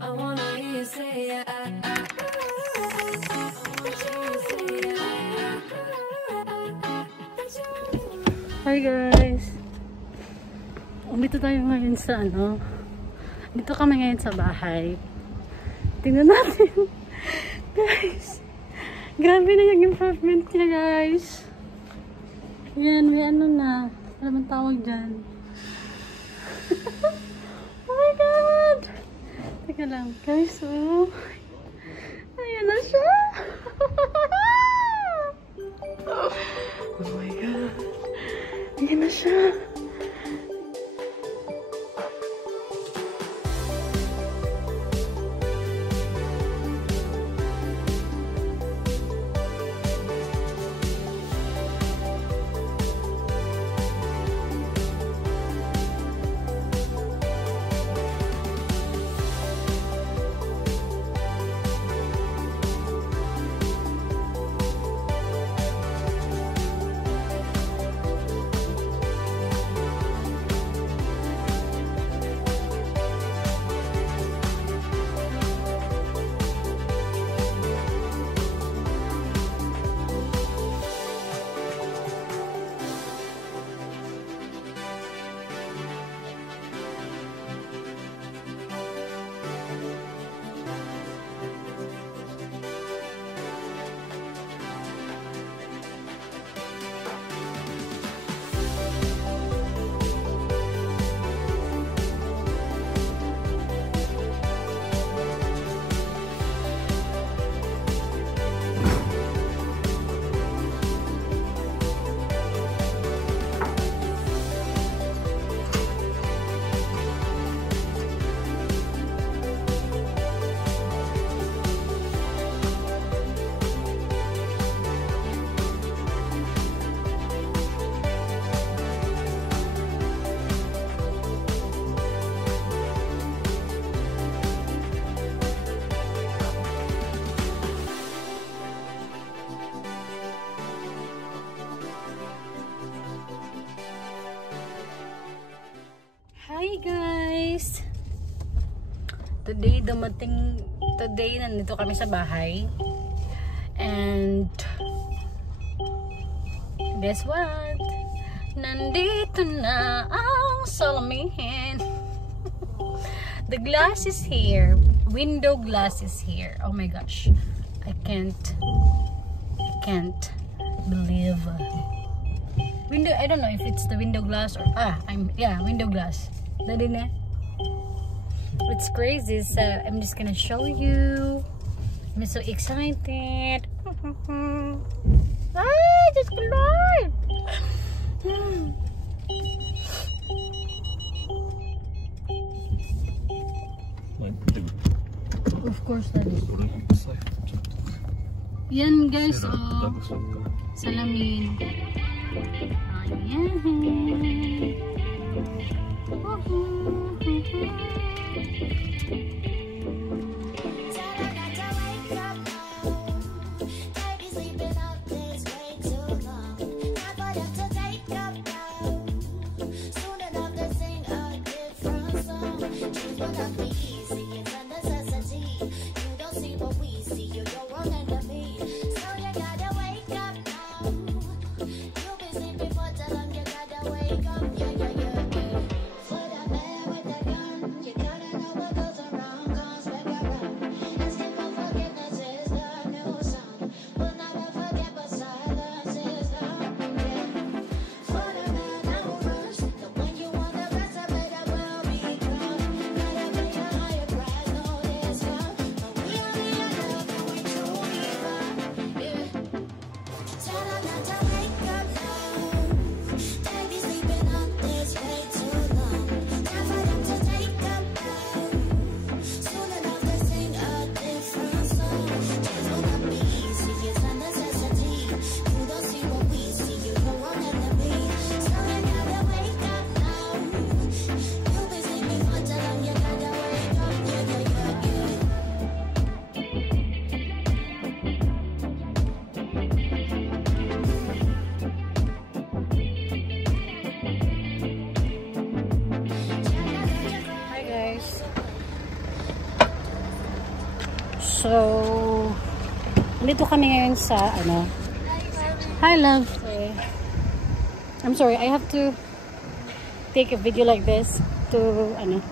I wanna hear you say yeah. Hi guys! Dito tayo ngayon sa dito kami ngayon sa bahay. Tingnan natin. Guys! Grabe na yung improvement niya guys. Yan, may na. Alam ang tawag dyan. Oh my god! Teka lang. Guys, oh. Ayan na siya. Oh my god. Ayan na siya. Hi guys! Today nandito kami sa bahay. And guess what? Nandito na ang salamin. The glass is here. Window glass is here. Oh my gosh. I can't believe. I don't know if it's the window glass or window glass. It's crazy, so I'm just gonna show you. I'm so excited. Ah, just Lord. Of course that is. Yan guys, oh. Salamin. Ayan. So, dito kami ngayon sa, ano, hi love. I'm sorry, I have to take a video like this to, ano,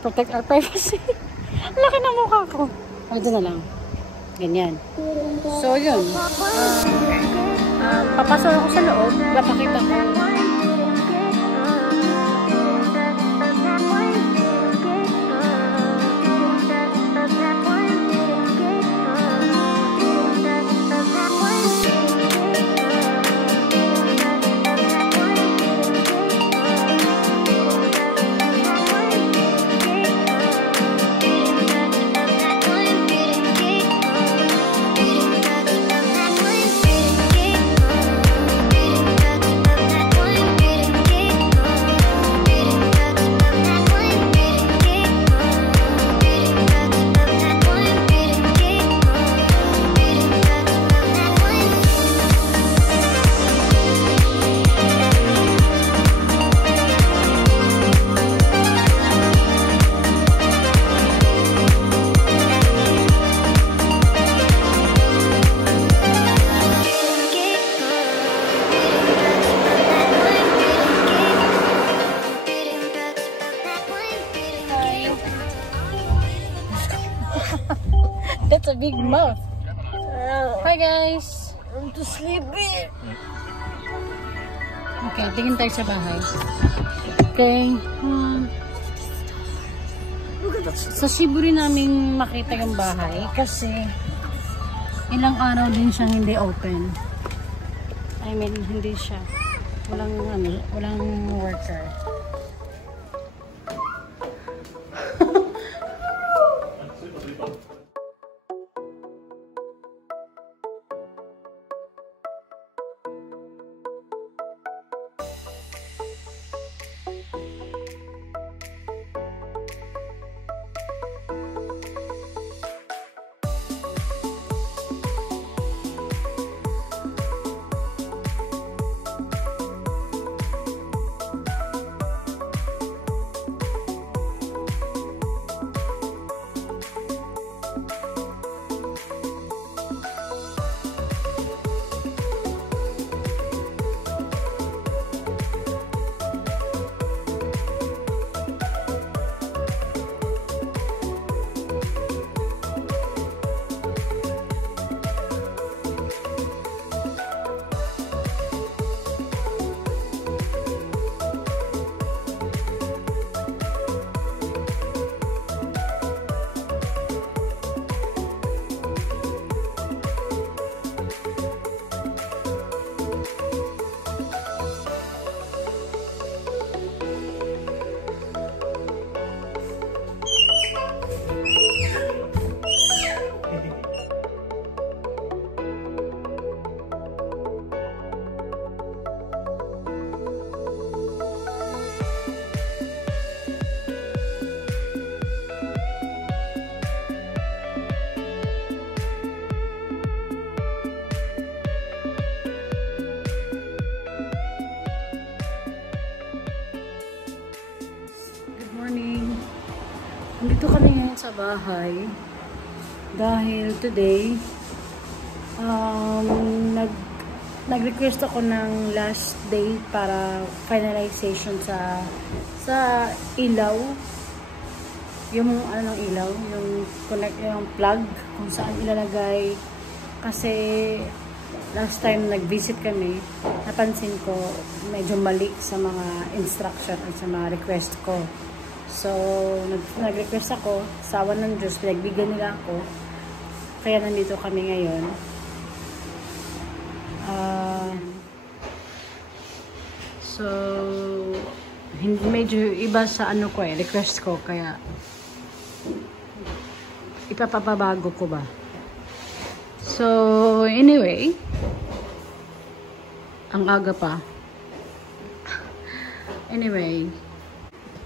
protect our privacy. Laki ng mukha ko. Ito na lang. Ganyan. So, yun. Papasok ako sa loob. Papakita ko. That's a big mouth. Hi guys. I'm too sleepy. Okay, tingin tayo sa bahay. Okay. Sa Cebu rin namin makita yung bahay kasi ilang araw din siyang hindi open. I mean, hindi siya. Walang worker. Nandito kami ngayon sa bahay dahil today nag-request ako ng last day para finalization sa ilaw, yung anong ilaw, yung plug kung saan ilalagay, kasi last time nag-visit kami, napansin ko medyo mali sa mga instruction at sa mga request ko. So, nag-request ako, sawa ng Diyos, pinagbigyan nila ako. Kaya nandito kami ngayon. So, medyo iba sa ano ko request ko, kaya ipapabago ko ba. So, anyway, ang aga pa. Anyway,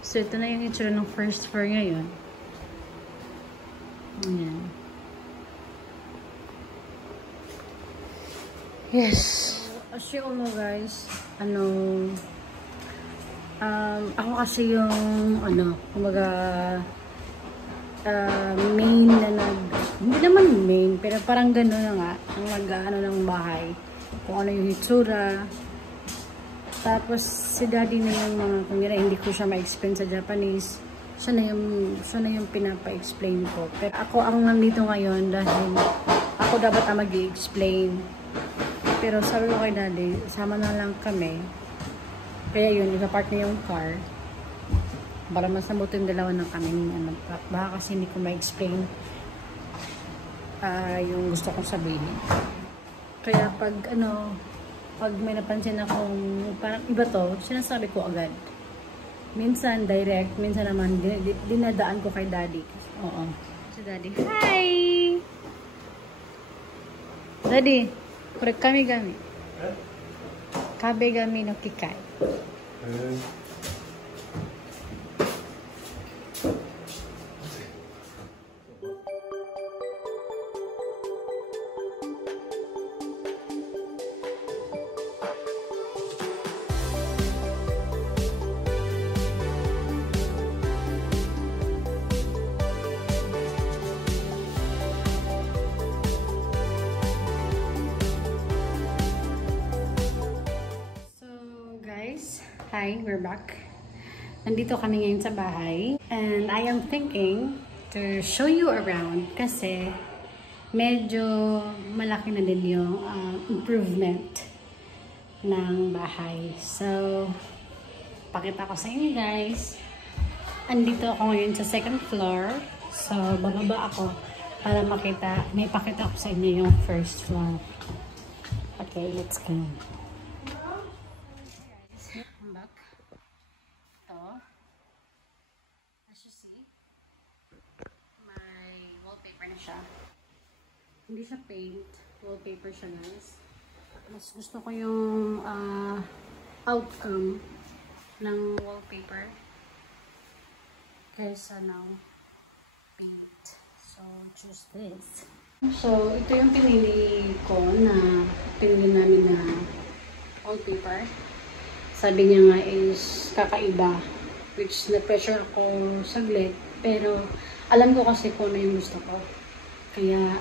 so ito na yung itsura ng first floor ngayon. Ayan. Yes. As you all know guys, ako kasi yung, kumbaga, main na hindi naman main, pero parang gano'n na nga, ang mag-ano ng bahay. Kung ano yung hitsura. Tapos, si daddy na yung mga, kung hindi ko siya ma-explain sa Japanese, siya na yung pinapa-explain ko. Pero ako ang nandito ngayon dahil ako dapat ang mag-i-explain. Pero sabi ko kay daddy, sama na lang kami. Kaya yun, ipapark na yung car. Para mas nabuto yung dalawa ng kami. Baka kasi hindi ko ma-explain yung gusto kong sabihin. Kaya pag may napansin akong parang iba to, sinasabi ko agad. Minsan direct, minsan naman dinadaan ko kay daddy. Oo. Si daddy. Hi! Daddy, korek kami gami. Kabe gami no kikai. Hi, we're back. Nandito kami ngayon sa bahay. And I am thinking to show you around kasi medyo malaki na din yung improvement ng bahay. So, pakita ko sa inyo guys. Andito ako ngayon sa second floor. So, bababa ako para makita, may pakita ko sa inyo yung first floor. Okay, let's go. Hindi siya paint, wallpaper siya guys. Mas gusto ko yung outcome ng wallpaper kaysa ng paint. So, choose this. So, ito yung pinili namin na wallpaper. Sabi niya nga is kakaiba, which na-pressure ako saglit, pero alam ko kasi kung ano yung gusto ko. Kaya,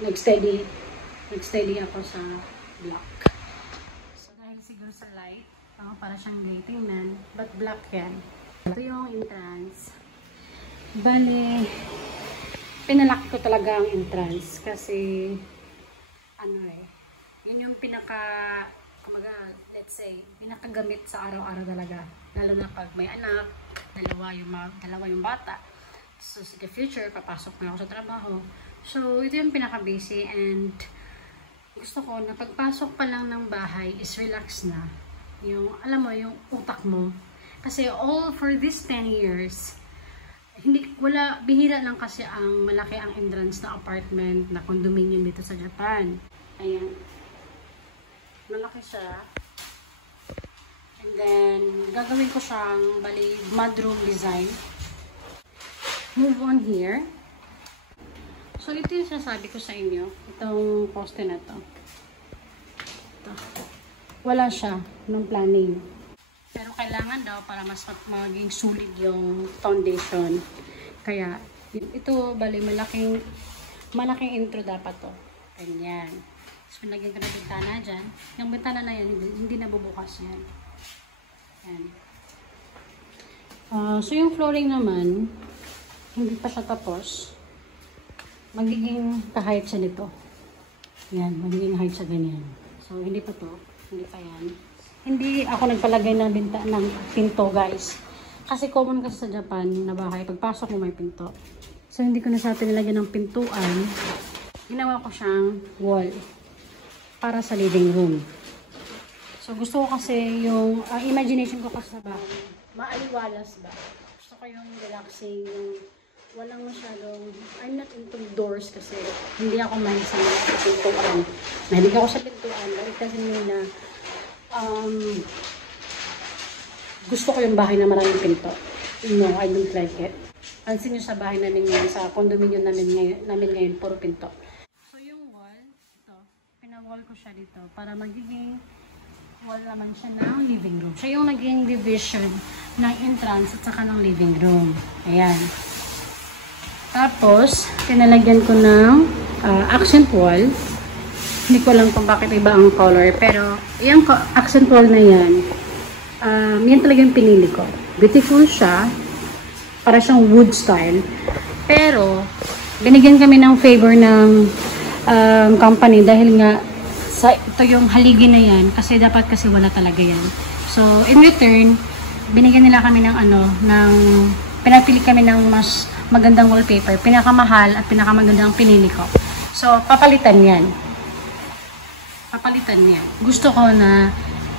nag-steady ako sa black. So, dahil siguro sa light, para siyang grating man, but black yan. Ito yung entrance. Bale, pinalak ko talaga ang entrance kasi, yun yung let's say, pinakagamit sa araw-araw talaga. Lalo na pag may anak, dalawa yung bata. So, sa future, papasok na ako sa trabaho. So, ito yung pinaka-busy and gusto ko na pagpasok pa lang ng bahay is relax na. Yung, alam mo, yung utak mo. Kasi all for these 10 years, bihira lang kasi ang malaki ang entrance na apartment, na condominium dito sa Japan. Ayan. Malaki siya. And then, gagawin ko siyang, mudroom design. Move on here. So, ito yung sinasabi ko sa inyo. Itong poste na to. Ito. Wala siya ng planning. Pero kailangan daw para mas maging solid yung foundation. Kaya, ito, malaking intro dapat to. Ganyan. So, naging ka na bintana dyan. Yung bintana na yan, hindi nabubukas yan. Yan. So, yung flooring naman, hindi pa siya tapos. Magiging ka-height siya nito. Yan, magiging height siya ganyan. So, hindi pa to. Hindi pa yan. Hindi ako nagpalagay ng pinto, guys. Kasi common kasi sa Japan na bahay, pagpasok mo may pinto. So, hindi ko na sa atin nilagyan ng pintuan. Ginawa ko siyang wall para sa living room. So, gusto ko kasi yung imagination ko kasi sa bahay. Maaliwalas ba? Gusto ko yung relaxing, yung walang masyadong, I'm not into doors kasi hindi ako mahilig sa pintuan. Mahilig ako sa pintuan. Dahil kasi na gusto ko yung bahay na maraming pinto. No, I don't like it. Pansin nyo sa bahay namin ngayon, sa condominium namin ngayon, puro pinto. So yung wall, ito, pinawall ko siya dito para magiging wall naman siya ng living room. Siya yung naging division ng entrance at saka ng living room. Ayan. Tapos, pinalagyan ko ng accent wall. Hindi ko alam kung bakit iba ang color. Pero, yung accent wall na yan, yan talaga yung pinili ko. Beautiful siya. Para siyang wood style. Pero, binigyan kami ng favor ng company dahil nga ito yung haligi na yan. Kasi dapat kasi wala talaga yan. So, in return, binigyan nila kami ng pinapili kami ng mas magandang wallpaper. Pinakamahal at pinakamagandang pinili ko. So, papalitan yan. Papalitan yan. Gusto ko na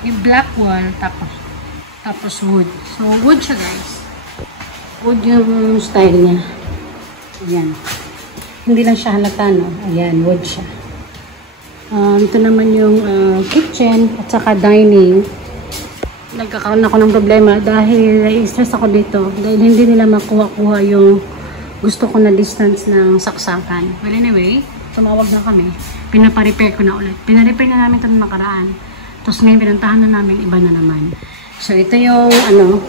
yung black wall tapos wood. So, wood siya guys. Wood yung style niya. Ayan. Hindi lang siya halata, no? Ayan, wood siya. Ito naman yung kitchen at saka dining. Nagkakaroon ako ng problema dahil nai-stress ako dito. Dahil hindi nila makuha-kuha yung gusto ko na distance ng saksakan. Well, anyway, tumawag na kami. Pinaparepair ko na ulit. Pinarepair na namin ito ng nakaraan. Tapos ngayon, pinuntahan na namin, iba na naman. So, ito yung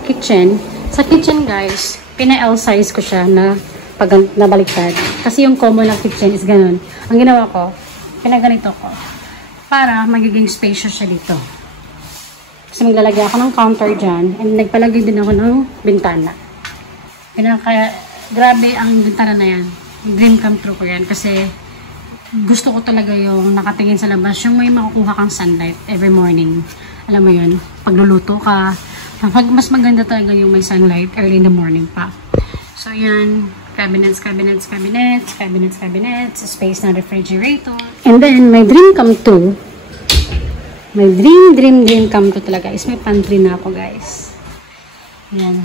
kitchen. Sa kitchen, guys, pina-L size ko siya na pag nabaliktad. Kasi yung common na kitchen is ganun. Ang ginawa ko, pinaganito ko. Para magiging spacious siya dito. Kasi maglalagay ako ng counter dyan. And nagpalagay din ako ng bintana. Kaya, grabe ang bintana na yan. Dream come true ko yan. Kasi, gusto ko talaga yung nakatingin sa labas. Yung may makukuha kang sunlight every morning. Alam mo yun? Pagluluto ka. Mas maganda talaga yung may sunlight early in the morning pa. So, yan. Cabinets, space na refrigerator. And then, my dream come true. My dream come true talaga is may pantry na ako, guys. Yan.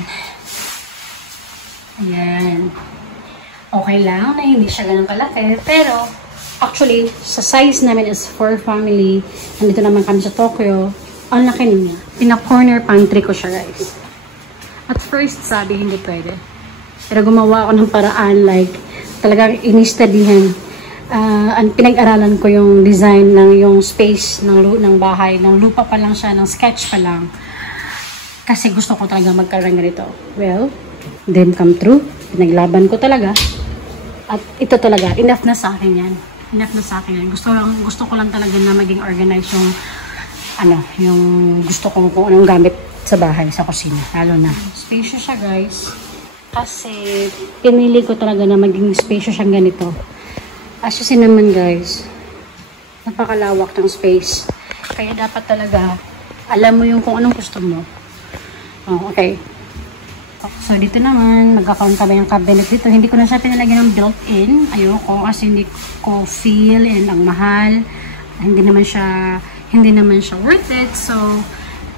Ayan. Okay lang na hindi siya ganun kalaki. Pero, actually, sa size namin is for family. Nandito naman kami sa Tokyo. Ang laki niya. Pina-corner pantry ko siya, guys. At first, sabi, hindi pwede. Pero gumawa ako ng paraan, like, talagang ini-studyhan. Pinag-aralan ko yung design ng yung space ng bahay. Ng lupa pa lang siya, ng sketch pa lang. Kasi gusto ko talaga magkaroon ganito. Well, dream come true. Pinaglaban ko talaga. At ito talaga, enough na sa akin yan. Enough na sa akin yan. Gusto ko lang talaga na maging organized yung gusto ko kung anong gamit sa bahay, sa kusina. Lalo na. Spacious siya, guys. Kasi, pinili ko talaga na maging spacious siyang ganito. As you see naman, guys, napakalawak ng space. Kaya dapat talaga, alam mo yung kung anong gusto mo. Oh, okay. So, dito naman, magkakaroon kami ng cabinet dito. Hindi ko na siya pinalagyan ng built-in. Ayoko kasi hindi ko feel and ang mahal. Hindi naman siya worth it. So,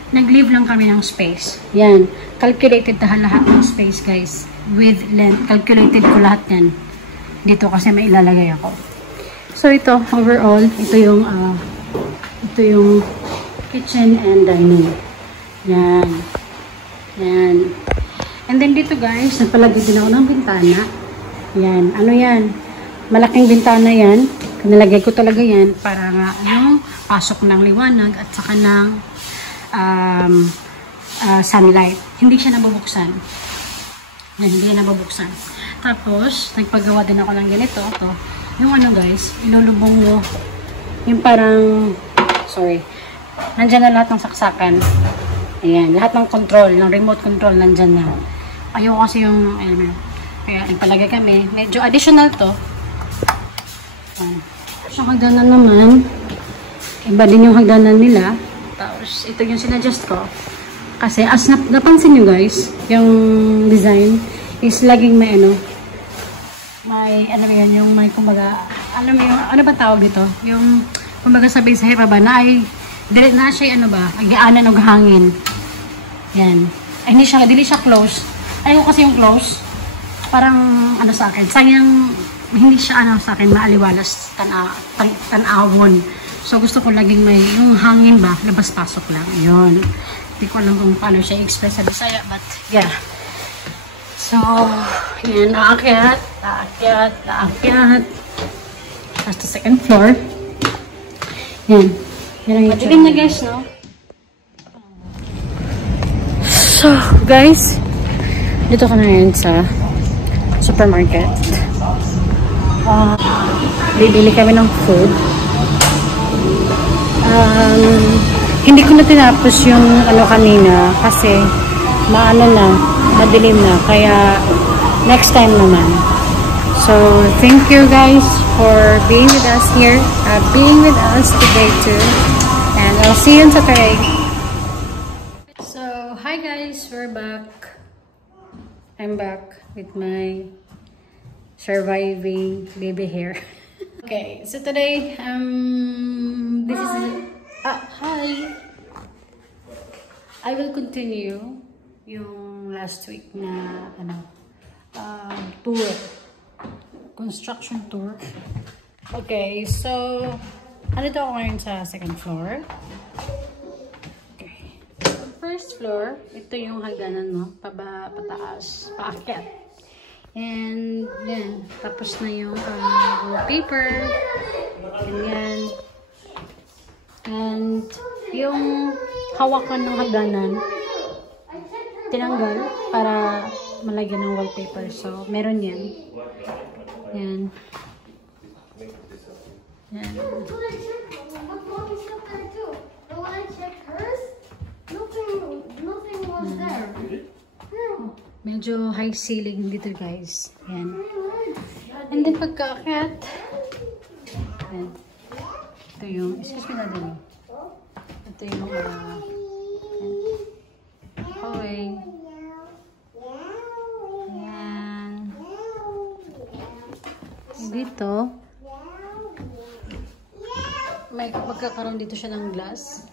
nag-leave lang kami ng space. Yan. Calculated lahat ng space, guys. With length. Calculated ko lahat yan. Dito kasi may ilalagay ako. So, ito, overall, ito yung kitchen and dining. Yan. Yan. And then dito, guys, nagpalagay din ako ng bintana. Yan. Ano yan? Malaking bintana yan. Nalagay ko talaga yan para nga yung pasok ng liwanag at saka ng sunlight. Hindi siya nabubuksan. Yan, hindi siya nabubuksan. Tapos, nagpagawa din ako ng ganito. Ito, yung guys, ilulubong mo yung parang, nandyan na lahat ng saksakan. Ayan, lahat ng control, ng remote control, nandyan na. Ayoko kasi yung, kaya nagpalagay kami. Medyo additional to. Yung hagdanan naman, iba din yung hagdanan nila. Tapos, ito yung sinadjust ko. Kasi, as napansin nyo guys, yung design is laging may yung may kumbaga, ano ba tawag dito? Yung, kumbaga sabi sa hipa ba, na ay, direct na siya, agyaanan o hangin. Yan. Ay, hindi siya close. Ayoko kasi yung close. Parang, sa akin, sayang, hindi siya, sa akin, maaliwalas, tanawon. So, gusto ko laging may, yung hangin ba, labas-pasok lang. Yun. Hindi ko alam kung paano siya express sa Bisaya, but, yeah. So, yan, naakyat. Tapos the second floor. Yan. Yan ang madilim na guys, no? So, guys, dito ka na yan sa supermarket. bibili kami ng food. Hindi ko na tinapos yung ano kanina kasi madilim na, kaya next time naman. So thank you guys for being with us here, being with us today too, and I'll see you in Saturday. So hi guys, we're back. I'm back with my surviving baby hair. Okay, so today this is hi. I will continue yung last week na tour, construction tour. Okay, so andito ako ngayon sa second floor. Okay, first floor, ito yung hagdanan mo, pataas, paakyat. And yan, tapos na yung wallpaper, ganyan. And yung hawakan ng hagdanan tinanggal para malagyan ng wallpaper. So meron yan. Yan. Yan. Medyo high ceiling dito guys. Yan. And then pagkaakyat, yan. Ito yung, excuse me na din. Ito yung hallway. Yan. Dito, magkakaroon dito siya ng glass.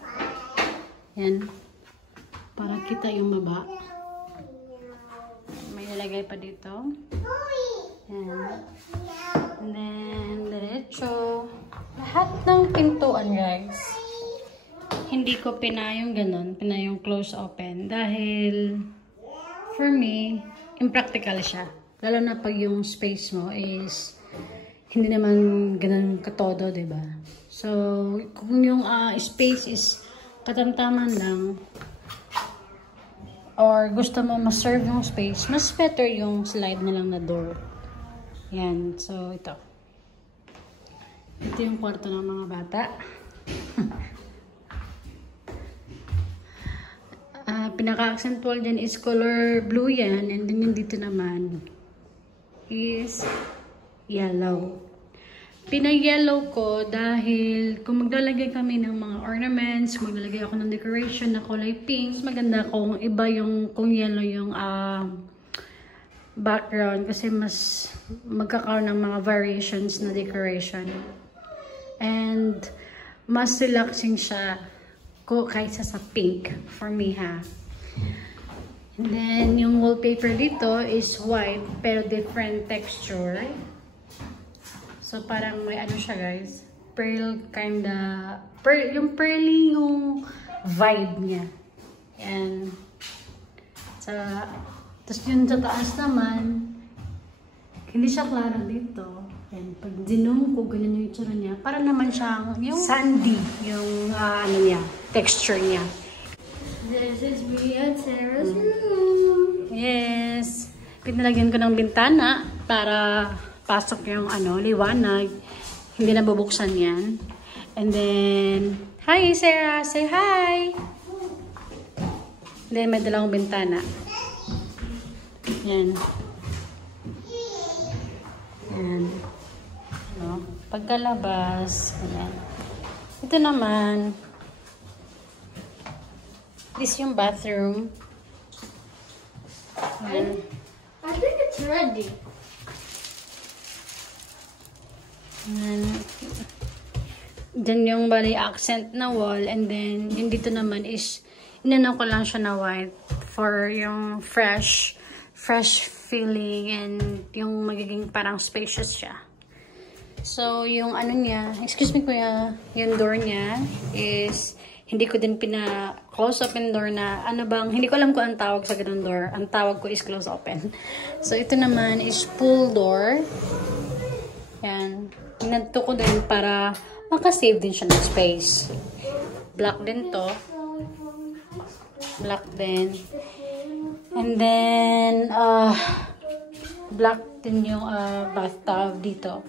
Yan. Para kita yung baba. May nilagay pa dito. Yan. And then, diretso. Lahat ng pintuan, guys. Hindi ko pinayong ganun. Pinayong close open. Dahil, for me, impractical siya. Lalo na pag yung space mo is hindi naman ganun katodo, diba? So, kung yung space is katamtaman lang, or gusto mo ma-serve yung space, mas better yung slide na lang na door. Yan. So, ito. Ito yung kwarto ng mga bata. Pinaka-accentual dyan is color blue yan. And then yung dito naman is yellow. Pina-yellow ko dahil kung maglalagay kami ng mga ornaments, maglalagay ako ng decoration na kulay pink, maganda kung iba yung, kung yellow yung background kasi mas magkakaroon ng mga variations na decoration. And mas relaxing siya kaysa sa pink for me ha. And then yung wallpaper dito is white pero different texture. So parang may ano siya guys, pearl kinda, yung pearly yung vibe niya. And tapos yun sa taas naman, hindi siya klaro dito. And pag zinong ko, ganyan yung itsura niya. Para naman siyang yung sandy, yung ano niya, texture niya. This is me at Sarah's room. Yes. Pinalagyan ko ng bintana para pasok yung liwanag. Hindi na bubuksan yan. And then, hi Sarah! Say hi! Then may dalawang bintana. Yan. Yan. No? Pagkalabas, ayan. Ito naman, this yung bathroom. Ayan. I think it's ready. Ayan. Diyan yung bali accent na wall. And then, yung dito naman is, inano ko lang siya na white for yung fresh feeling and yung magiging parang spacious siya. So, yung ano niya, excuse me kuya, yung door niya is, hindi ko din close open door na, hindi ko alam kung ang tawag sa ganun door. Ang tawag ko is close open. So, ito naman is pull door. Yan. Hinanto ko din para makasave din siya ng space. Black din to. Black din. And then, black Then yung bathtub dito.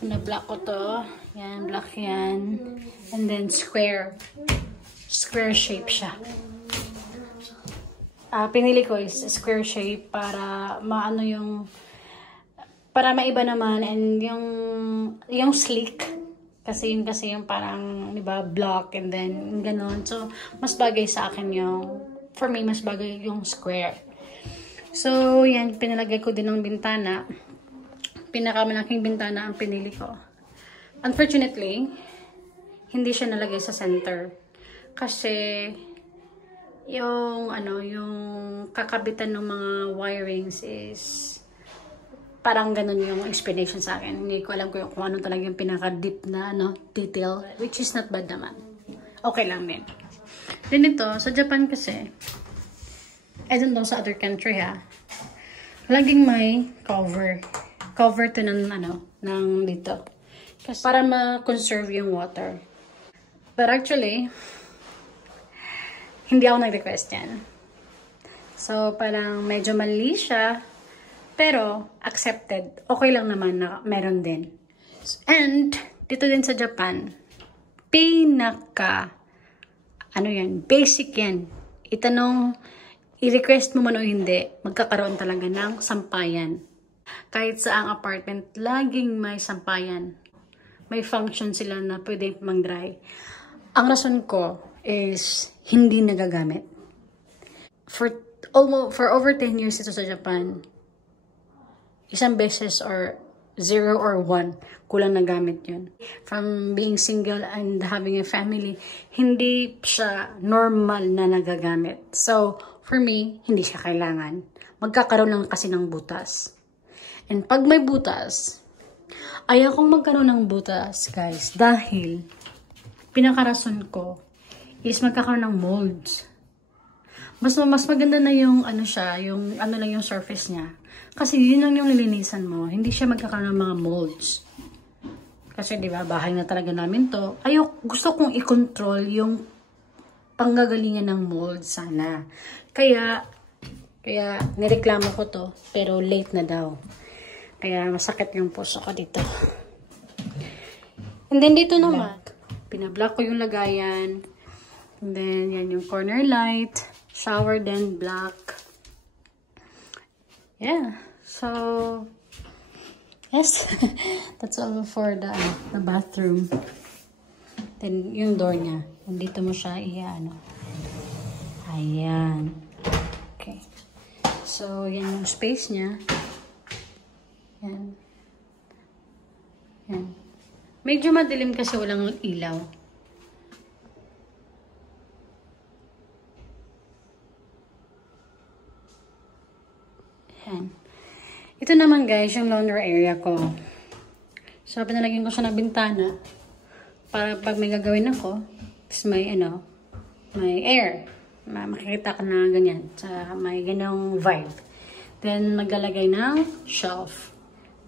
Na-block ko to. Yan, black yan. And then square. Square shape siya. Pinili ko is square shape para maano yung para maiba naman, and yung sleek kasi yung parang, di ba, block and then ganon. So mas bagay sa akin for me mas bagay yung square. So yan, pinalagay ko din ng bintana. Pinakamalaking bintana ang pinili ko. Unfortunately, hindi siya nalagay sa center kasi yung kakabitan ng mga wirings is parang ganun yung explanation sa akin. Hindi ko alam kung ano talaga yung pinaka-deep na detail, which is not bad naman. Okay lang din. Then ito, sa Japan kasi, I don't know sa other country laging may cover. Cover to ng dito. Kasi para ma-conserve yung water. But actually, hindi ako nag-request yan. So, parang medyo mali siya. Pero, accepted. Okay lang naman na meron din. And, dito din sa Japan, basic yan. I-request mo man o hindi, magkakaroon talaga ng sampayan. Kahit sa ang apartment, laging may sampayan. May function sila na pwede mang-dry. Ang rason ko is, hindi nagagamit. For over 10 years ito sa Japan, isang beses or 0 or 1, kulang nagamit yun. From being single and having a family, hindi siya normal na nagagamit. So, for me, hindi siya kailangan. Magkakaroon lang kasi ng butas. And pag may butas, ayaw kong magkaroon ng butas, guys. Dahil, pinakarason ko is magkakaroon ng molds. Mas maganda na yung yung surface niya. Kasi yun lang yung nilinisan mo. Hindi siya magkakaroon ng mga molds. Kasi di ba, bahay na talaga namin to. Gusto kong i-control yung panggagalingan ng mold sana. Kaya nireklamo ko to, pero late na daw. Kaya masakit yung puso ko dito. And then dito naman, pinablock ko yung lagayan. And then yan yung corner light. Shower then black. Yeah. So, yes. That's all for the bathroom. Then, yung door niya. Dito mo siya Ayan. Okay. So, yan yung space niya. Yan. Yan. Medyo madilim kasi walang ilaw. Yan. Ito naman guys, yung laundry area ko. So, pinalagyan ko siya ng bintana para pag may gagawin ako, may may air. Makikita ka na ganyan. May ganong vibe. Then, maglalagay ng shelf.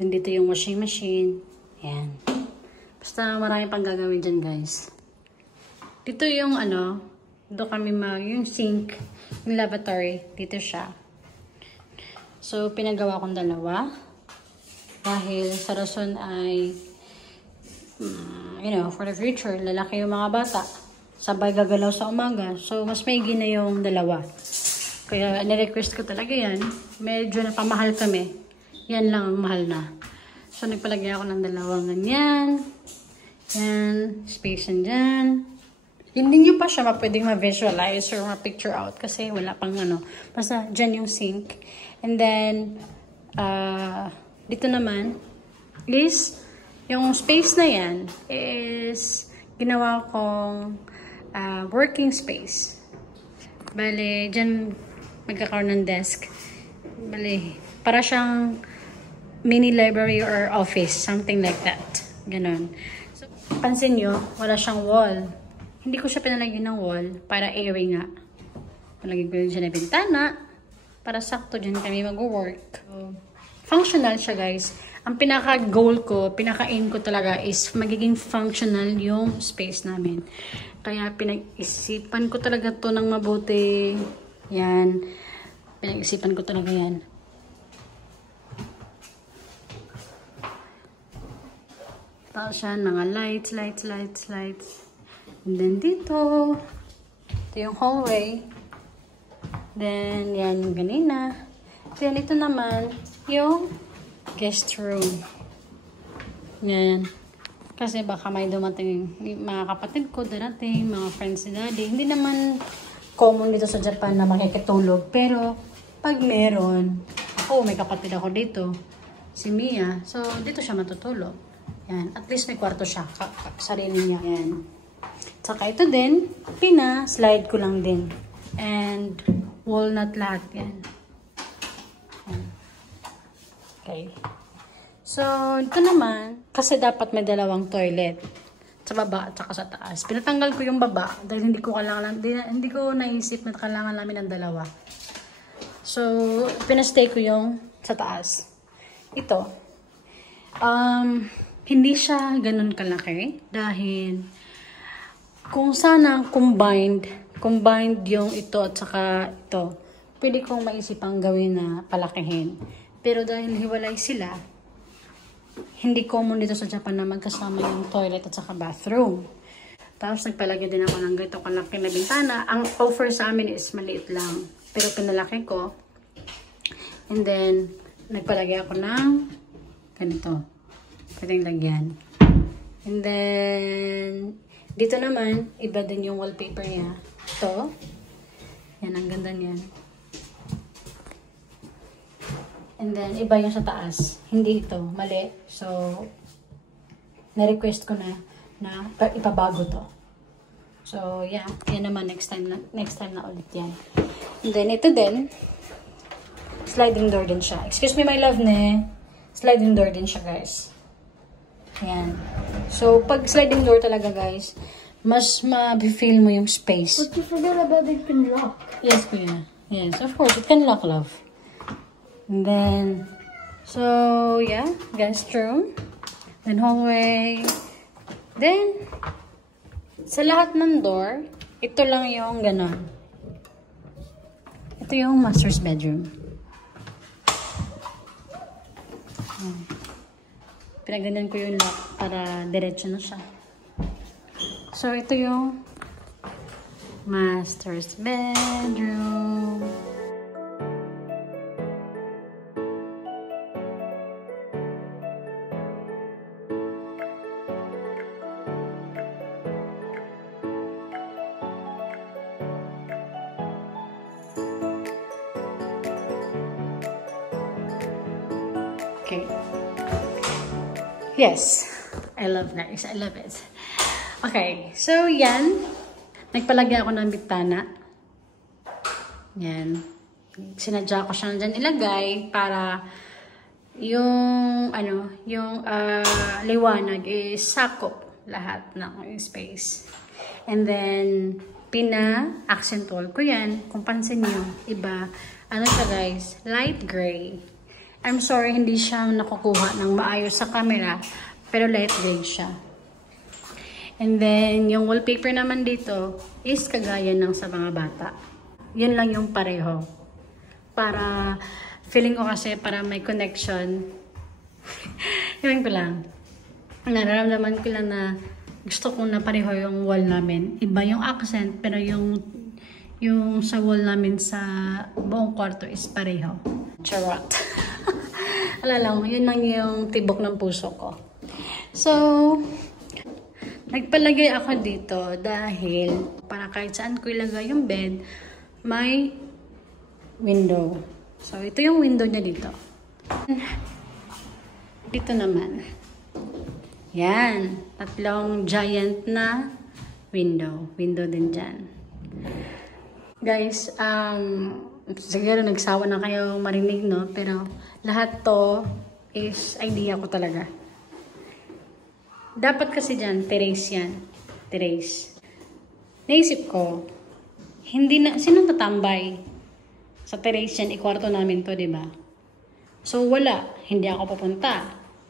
Then, dito yung washing machine. Yan. Basta marami pang gagawin dyan guys. Dito yung dito kami yung sink, yung lavatory. Dito siya. So, pinagawa kong dalawa. Dahil sa rason ay, for the future, lalaki yung mga bata. Sabay gagalaw sa umaga. So, mas maigi na yung dalawa. Kaya, nirequest ko talaga yan. Medyo napamahal kami. Yan lang ang mahal na. So, nagpalagay ako ng dalawang ganyan. Yan. Space dyan. Hindi nyo pa siya pwedeng ma-visualize or ma-picture out. Kasi wala pang Basta, dyan yung sink. And then, dito naman, is, yung space na yan, is, ginawa kong working space. Bale, dyan, magkakaroon ng desk. Bale, para siyang mini library or office, something like that. Ganon. So, pansin nyo, wala siyang wall. Hindi ko siya pinalagyan ng wall, para airy nga. Palagyan ko yun siya na bintana, para sakto dyan kami mag-work. So, functional siya guys. Ang pinaka-goal ko, pinaka-aim ko talaga is magiging functional yung space namin. Kaya pinag-isipan ko talaga to ng mabuti. Yan. Pinag-isipan ko talaga yan. Tapos yan, mga lights. And then dito, ito yung hallway. Then, yan yung ganina. Then, ito naman, yung guest room. Yan. Kasi baka may dumating mga kapatid ko, darating, mga friends ni daddy. Hindi naman common dito sa Japan na makikitulog. Pero, pag meron, may kapatid ako dito. Si Mia. So, dito siya matutulog. Yan. At least may kwarto siya. Sarili niya. Yan. Saka ito din, slide ko lang din. And, walnut lahat yan. Okay. So, ito naman, kasi dapat may dalawang toilet. Sa baba at saka sa taas. Pinatanggal ko yung baba dahil hindi ko naisip na kailangan namin ng dalawa. So, pinastay ko yung sa taas. Ito. Hindi siya ganun kalaki dahil kung sana combined yung ito at saka ito, pwede kong maisipang gawin na palakihin. Pero dahil hiwalay sila, hindi common dito sa Japan na magkasama yung toilet at saka bathroom. Tapos nagpalagay din ako ng ganito kalaki na bintana. Ang offer sa amin is maliit lang. Pero pinalaki ko. And then, nagpalagay ako ng ganito. Pwedeng lagyan. And then, dito naman, iba din yung wallpaper niya. Ito. Yan, ang ganda niyan. And then, iba yung sa taas. Hindi ito. Mali. So, na-request ko na ipabago to. So, yeah. Yan naman, next time na ulit yan. And then, ito din. Sliding door din siya. Excuse me, my love, ne. Sliding door din siya, guys. Yan. So, pag sliding door talaga, guys, mas ma-feel mo yung space. But you forgot about it can lock. Yes, kuya. Yes, of course. It can lock, love. And then, so, yeah. Guest room. Then, hallway. Then, sa lahat ng door, ito lang yung ganon. Ito yung master's bedroom. Pinagdanyan ko yung lock para diretso na siya. So, ito yung master's bedroom. Okay. Yes. I love that. I love it. Okay. So, yan. Nagpalagay ako ng bitana. Yan. Sinadya ko siya dyan ilagay para yung, liwanag is sakop lahat ng space. And then, accent wall ko yan. Kung pansin nyo, iba. Ano siya, guys? Light gray. I'm sorry, hindi siya nakukuha ng maayos sa camera. Pero light gray siya. And then, yung wallpaper naman dito is kagaya ng sa mga bata. Yun lang yung pareho. Para, feeling ko kasi para may connection. Yun ko lang. Nararamdaman ko lang na gusto ko na pareho yung wall namin. Iba yung accent, pero yung sa wall namin sa buong kwarto is pareho. Charot. Alala mo, yun lang yung tibok ng puso ko. So, nagpalagay ako dito dahil para kahit saan ko ilagay yung bed, may window. So, ito yung window niya dito. Dito naman. Yan. Tatlong giant na window. Window din dyan. Guys, siguro nagsawa na kayo marinig, no? Pero lahat to is idea ko talaga. Dapat kasi dyan, terrace yan. Terrace. Naisip ko, sinong tatambay? Sa terrace yan, ikwarto namin to, diba? So, wala. Hindi ako pupunta.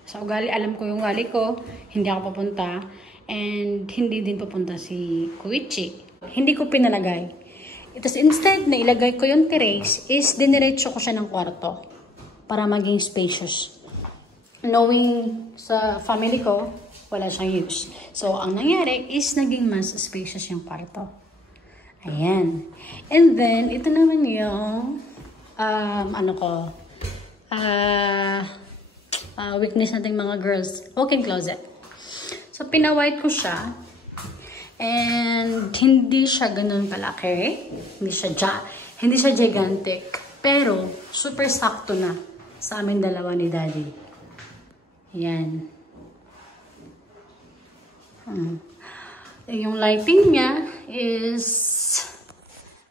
Sa ugali, alam ko yung ugali ko, hindi ako pupunta. And hindi din pupunta si Koichi. Hindi ko pinalagay. Tapos instead na ilagay ko yung terrace is diniretso ko siya ng kwarto para maging spacious. Knowing sa family ko, wala siyang use. So, ang nangyari is naging mas spacious yung kwarto. Ayan. And then, ito naman yung weakness nating mga girls, walk-in closet. So, pina-white ko siya. And, hindi siya ganun kalaki. Hindi siya gigantic. Pero, super sakto na sa amin dalawa ni Daddy. Yan. Yung lighting niya is,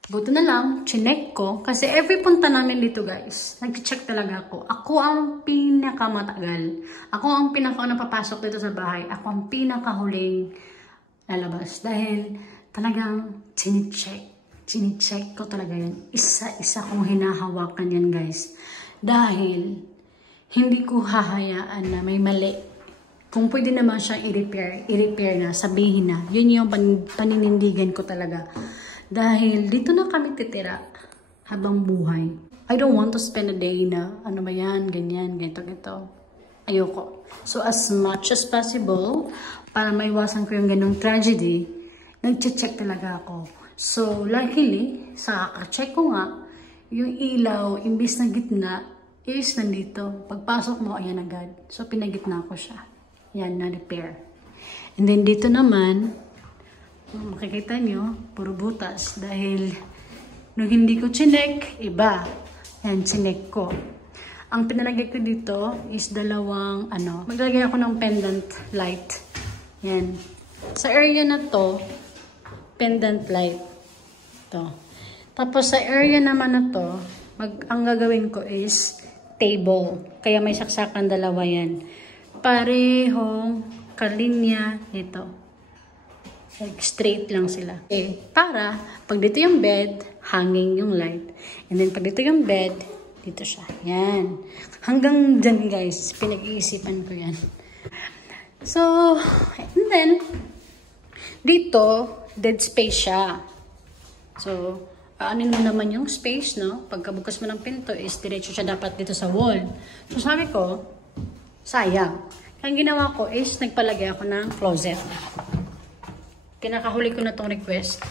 buto na lang, chinek ko. Kasi every punta namin dito guys, nag-check talaga ako. Ako ang pinakamatagal. Ako ang pinaka-napapasok dito sa bahay. Ako ang pinakahuling lalabas. Dahil talagang chine-check ko talaga yan. Isa-isa kong hinahawakan yan guys. Dahil hindi ko hahayaan na may mali. Kung pwede naman siyang i-repair na, sabihin na. Yun yung paninindigan ko talaga. Dahil dito na kami titira habang buhay. I don't want to spend a day na, ano ba yan, ganyan, ganito. Ayoko. So as much as possible, para maiwasan ko yung ganong tragedy, nag-check talaga ako. So luckily, sa kaka-check ko nga, yung ilaw, imbis na gitna, is nandito. Pagpasok mo, ayan agad. So pinagitna ko siya. Yan, na-repair. And then dito naman, makikita nyo, puro butas. Dahil, nung hindi ko chinek, iba. Yan, chinek ko. Ang pinalagay ko dito is dalawang, maglagay ako ng pendant light. Yan. Sa area na to, pendant light. To. Tapos sa area naman na to, ang gagawin ko is table. Kaya may saksakan dalawa yan. Parehong kalinya nito. Like straight lang sila. Para pag dito yung bed, hanging yung light. And then pag dito yung bed, dito siya. Yan. Hanggang dyan guys, pinag-iisipan ko yan. So, and then, dito, dead space siya. So, aanin mo naman yung space, no? Pagkabukas mo ng pinto, is diretso siya dapat dito sa wall. So, sabi ko, sayang. Kaya ginawa ko is nagpalagay ako ng closet. Kinakahuli ko na tong request.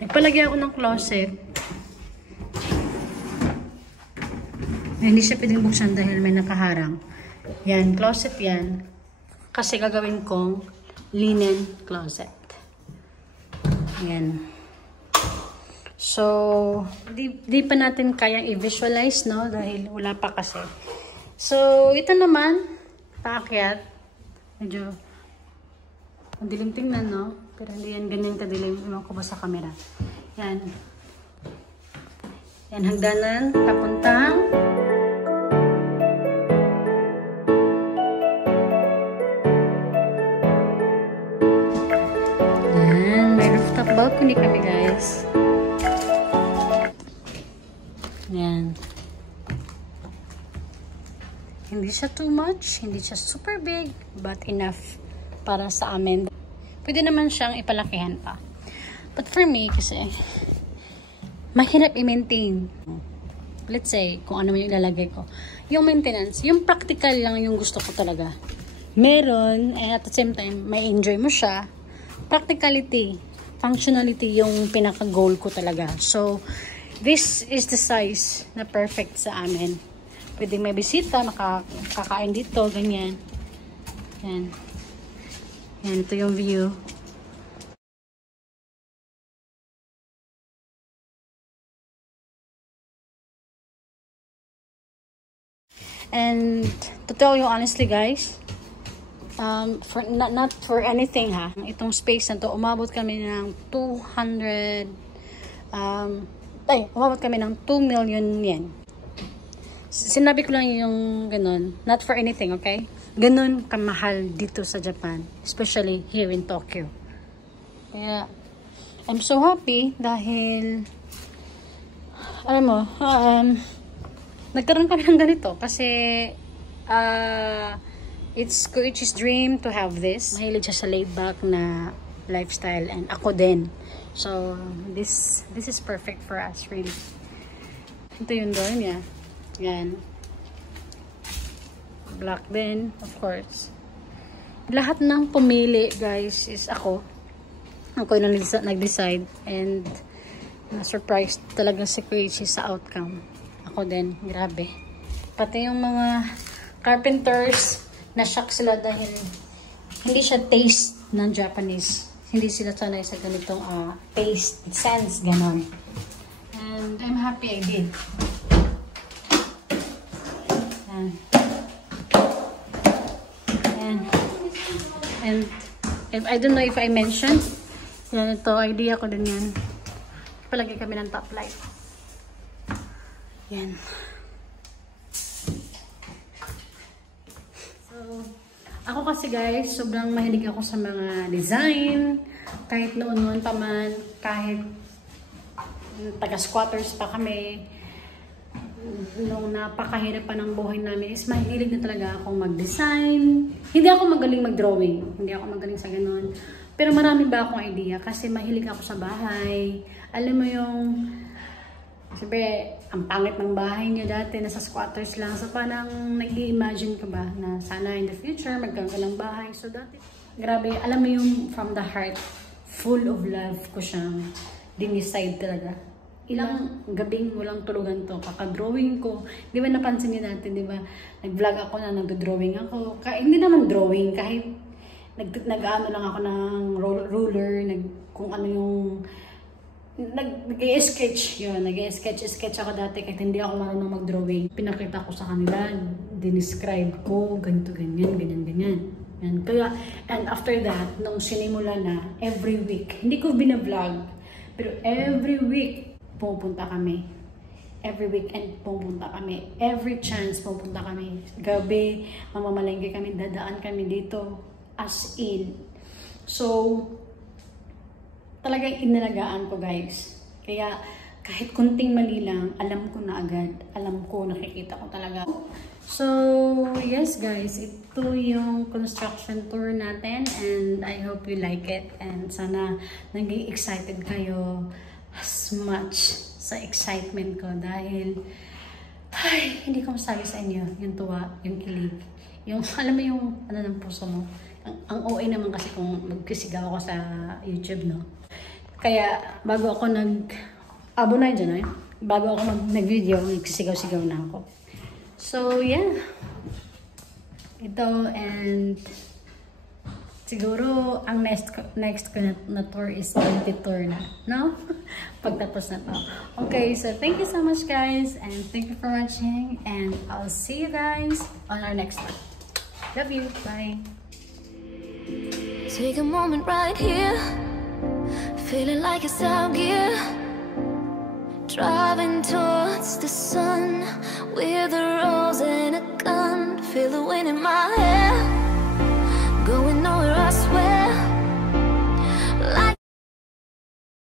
Nagpalagay ako ng closet. Hindi siya pwedeng buksan dahil may nakaharang. Yan, closet yan. Kasi gagawin kong linen closet. Yan. So, di pa natin kayang i-visualize, no? Dahil wala pa kasi. So, ito naman, paakyat. Medyo madilim tingnan, no? Pero hindi yan ganyan kadilim. Iwan ko ba sa camera? Yan. Yan, hagdanan. Papuntang. Yan. May rooftop balcony kami, guys. Yan. Hindi siya too much, hindi siya super big, but enough para sa amin. Pwede naman siyang ipalakihan pa. But for me, kasi, mahirap i-maintain. Let's say, kung ano yung ilalagay ko. Yung maintenance, yung practical lang yung gusto ko talaga. Meron, and at the same time, may enjoy mo siya. Practicality, functionality yung pinaka-goal ko talaga. So, this is the size na perfect sa amin. Pwedeng may bisita, makakain dito, ganyan. Yan. Yan, ito yung view. And to tell you honestly guys, not for anything ha. Itong space na to, umabot kami ng 2 million yen. Sinabi ko lang yung ganun. Not for anything, okay? Ganun kamahal dito sa Japan. Especially here in Tokyo. Kaya, I'm so happy dahil, alam mo, nagkaroon kami ng ganito. Kasi, it's Koichi's dream to have this. Mahilig siya sa laid back na lifestyle. And ako din. So, this is perfect for us, really. Ito yung door niya. Yan. Black din, of course. lahat ng pumili, guys, is ako. Ako yung nag-decide. And na-surprise talaga si Crazy sa outcome. Ako din. Grabe. Pati yung mga carpenters, na-shock sila dahil hindi siya taste ng Japanese. Hindi sila sanay sa ganitong taste, sense, ganon. And I'm happy I did. And I don't know if I mentioned, yan ito, idea ko din yan. Palagay kami ng top light. Yan. So, ako kasi guys, sobrang mahilig ako sa mga design. Kahit noon pa man, kahit taga-squatters pa kami, nung napakahirap pa ng buhay namin is mahilig na talaga akong mag-design. Hindi ako magaling mag-drawing. Hindi ako magaling sa ganun. Pero marami ba akong idea kasi mahilig ako sa bahay. Alam mo yung, siyempre, ang pangit ng bahay niyo dati, nasa squatters lang. So parang nag-i-imagine ka ba na sana in the future magkaroon ka ng bahay. So dati, grabe, alam mo yung from the heart, full of love ko siyang dinicide talaga. Ilang gabing walang tulugan to, kaka-drawing ko. Di ba napansin niyo dati, di ba? Nag-vlog ako na nag-drawing ako. Hindi naman drawing, kahit nag-ano lang ako ng ruler, kung ano yung nag-sketch yun. Nag-sketch ako dati kahit hindi ako marunong mag-drawing. Pinakita ko sa kanila, dinescribe ko, ganito, ganyan, ganyan, ganyan. Yan. Kaya, and after that, nung sinimula na, every week, hindi ko bina-vlog, pero every week, pupunta kami. Every weekend pupunta kami. Every chance pupunta kami. Gabi, mamamalengke kami, dadaan kami dito. As in. So, talagang inalagaan ko, guys. Kaya, kahit kunting mali lang, alam ko na agad. Alam ko, nakikita ko talaga. So, yes guys, ito yung construction tour natin. And I hope you like it. And sana naging excited kayo as much sa excitement ko dahil ay, hindi ko masabi sa inyo yung tuwa, yung kilig, yung alam mo yung ano ng puso mo. Ang OA naman kasi kung magkisigaw ako sa YouTube, no? Kaya bago ako abonay dyan, bago ako nag-video, nagsisigaw-sigaw na ako. So yeah, ito, and siguro, ang next ko na tour is 20 tour na, no? Pagtapos na to. Okay, so thank you so much guys, and thank you for watching, and I'll see you guys on our next one. Love you, bye! Take a moment right here, feeling like it's out gear, driving towards the